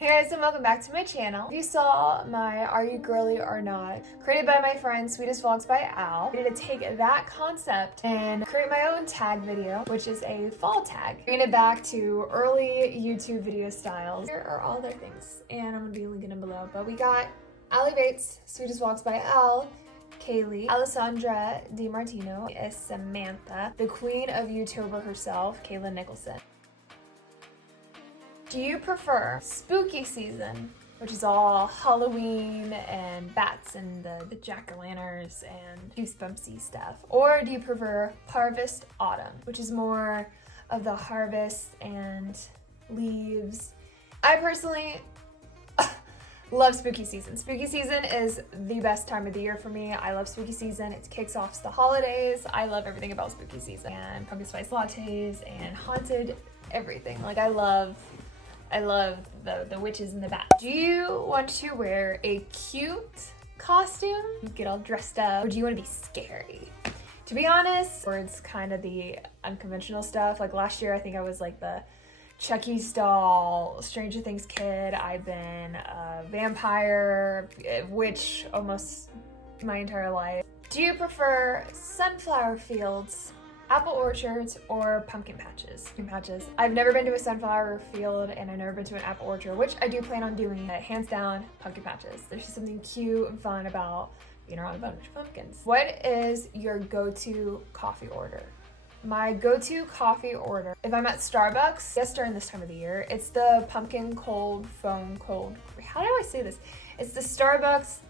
Hey guys, and welcome back to my channel. If you saw my Are You Girly or Not, created by my friend Sweetest by Al, I needed to take that concept and create my own tag video, which is a fall tag. Bring it back to early YouTube video styles. Here are all their things, and I'm gonna be linking them below. But we got Alli Bates, Sweetest by Al, Cailey, Alessandra Demartino is Samantha, the queen of youtober herself, Kalyn Nicholson. Do you prefer spooky season, which is all Halloween and bats and the jack-o'-lanterns and goosebumpsy stuff? Or do you prefer harvest autumn, which is more of the harvest and leaves? I personally love spooky season. Spooky season is the best time of the year for me. I love spooky season. It kicks off the holidays. I love everything about spooky season. And pumpkin spice lattes and haunted everything. Like I love the witches and the bats. Do you want to wear a cute costume, get all dressed up, or do you want to be scary? To be honest, or it's kind of the unconventional stuff. Like last year, I think I was like the Chucky's doll, Stranger Things kid. I've been a vampire, witch almost my entire life. Do you prefer sunflower fields, apple orchards, or pumpkin patches? Pumpkin patches. I've never been to a sunflower field and I've never been to an apple orchard, which I do plan on doing. Hands down, pumpkin patches. There's just something cute and fun about being around a bunch of pumpkins. What is your go-to coffee order? My go-to coffee order, if I'm at Starbucks, yes, during this time of the year, it's the pumpkin cold foam cold. How do I say this? It's the Starbucks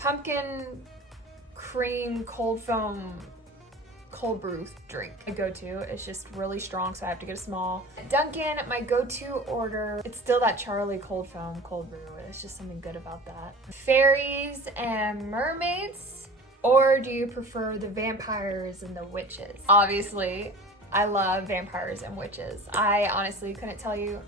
pumpkin cream cold foam cold brew drink. My go-to is just really strong, so I have to get a small. Dunkin', my go-to order, it's still that Charlie cold foam cold brew. It's just something good about that. Fairies and mermaids, or do you prefer the vampires and the witches? Obviously, I love vampires and witches. I honestly couldn't tell you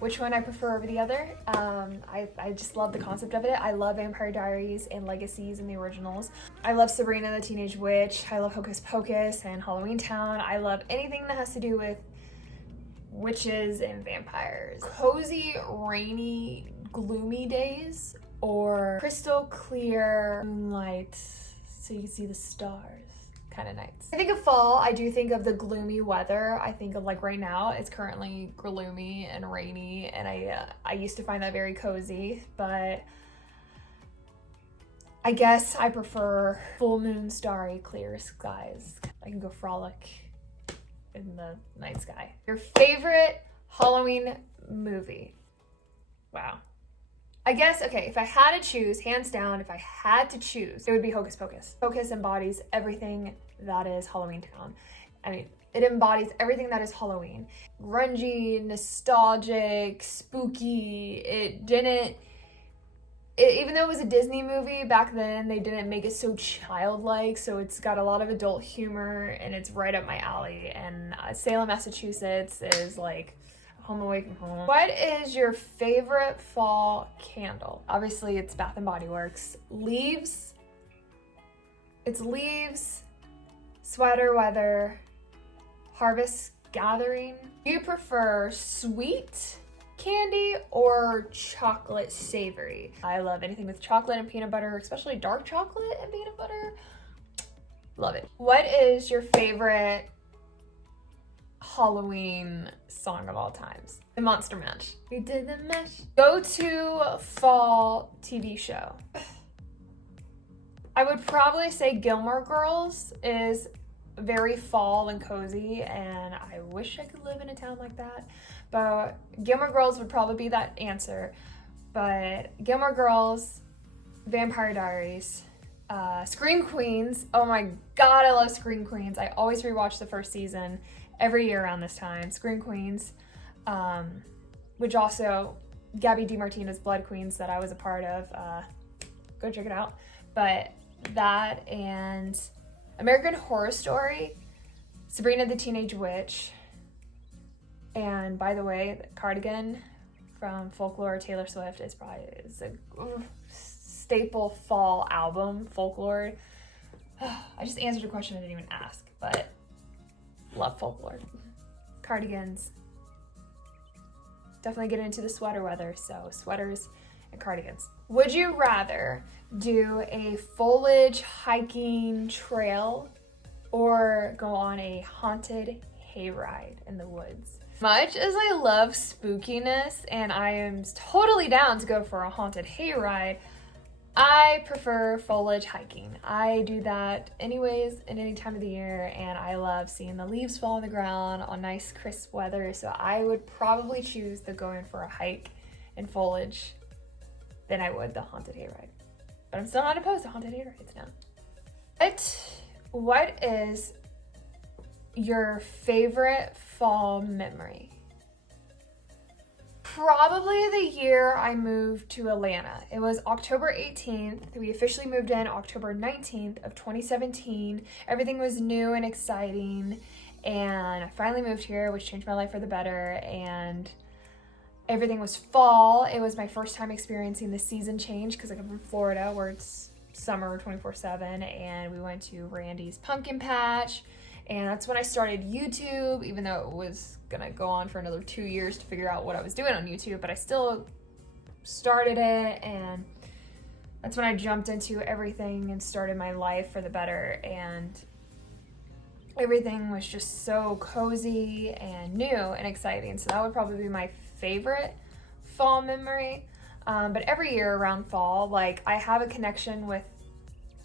which one I prefer over the other. I just love the concept of it. I love Vampire Diaries and Legacies and the originals. I love Sabrina the Teenage Witch. I love Hocus Pocus and Halloween Town. I love anything that has to do with witches and vampires. Cozy, rainy, gloomy days, or crystal clear moonlight so you can see the stars kind of nights. I think of fall, I do think of the gloomy weather. I think of like right now, it's currently gloomy and rainy, and I used to find that very cozy, but I guess I prefer full moon, starry, clear skies. I can go frolic in the night sky. Your favorite Halloween movie? Wow. I guess, okay, if I had to choose, hands down, if I had to choose, it would be Hocus Pocus. Hocus embodies everything that is Halloween Town. I mean, it embodies everything that is Halloween. Grungy, nostalgic, spooky. Even though it was a Disney movie back then, they didn't make it so childlike, so it's got a lot of adult humor, and it's right up my alley. And Salem, Massachusetts is like home away from home. What is your favorite fall candle? Obviously, it's Bath and Body Works. Leaves. It's leaves, sweater weather, harvest gathering. Do you prefer sweet candy or chocolate savory? I love anything with chocolate and peanut butter, especially dark chocolate and peanut butter. Love it. What is your favorite Halloween song of all times? The Monster Mash. We did the mash. Go to fall TV show. I would probably say Gilmore Girls is very fall and cozy, and I wish I could live in a town like that, but Gilmore Girls would probably be that answer. But Gilmore Girls, Vampire Diaries, Scream Queens. Oh my god, I love Scream Queens. I always rewatch the first season every year around this time. Scream Queens, which also Gabby DiMartino's Blood Queens that I was a part of. Go check it out. But that and American Horror Story, Sabrina the Teenage Witch, and by the way, the Cardigan from Folklore, Taylor Swift is a staple fall album, Folklore. I just answered a question I didn't even ask, but love Folklore. Cardigans, definitely get into the sweater weather, so sweaters and cardigans. Would you rather do a foliage hiking trail or go on a haunted hayride in the woods? Much as I love spookiness and I am totally down to go for a haunted hayride, I prefer foliage hiking. I do that anyways at any time of the year, and I love seeing the leaves fall on the ground on nice crisp weather, so I would probably choose the going for a hike in foliage than I would the haunted hayride. But I'm still not opposed to haunted hayrides now. What is your favorite fall memory? Probably the year I moved to Atlanta. It was October 18th. We officially moved in October 19th of 2017. Everything was new and exciting, and I finally moved here, which changed my life for the better, and everything was fall. It was my first time experiencing the season change because I come from Florida where it's summer 24/7, and we went to Randy's pumpkin patch. And that's when I started YouTube, even though it was gonna go on for another 2 years to figure out what I was doing on YouTube, but I still started it, and that's when I jumped into everything and started my life for the better, and everything was just so cozy and new and exciting. So that would probably be my favorite fall memory. But every year around fall, like, I have a connection with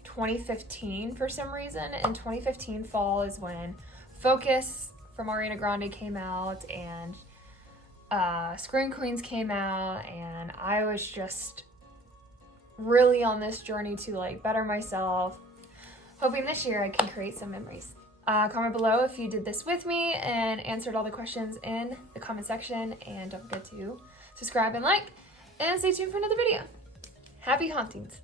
2015 for some reason. In 2015 fall is when Focus from Ariana Grande came out, and Scream Queens came out, and I was just really on this journey to like better myself, hoping this year I can create some memories. Comment below if you did this with me and answered all the questions in the comment section, and don't forget to subscribe and like, and stay tuned for another video. Happy hauntings.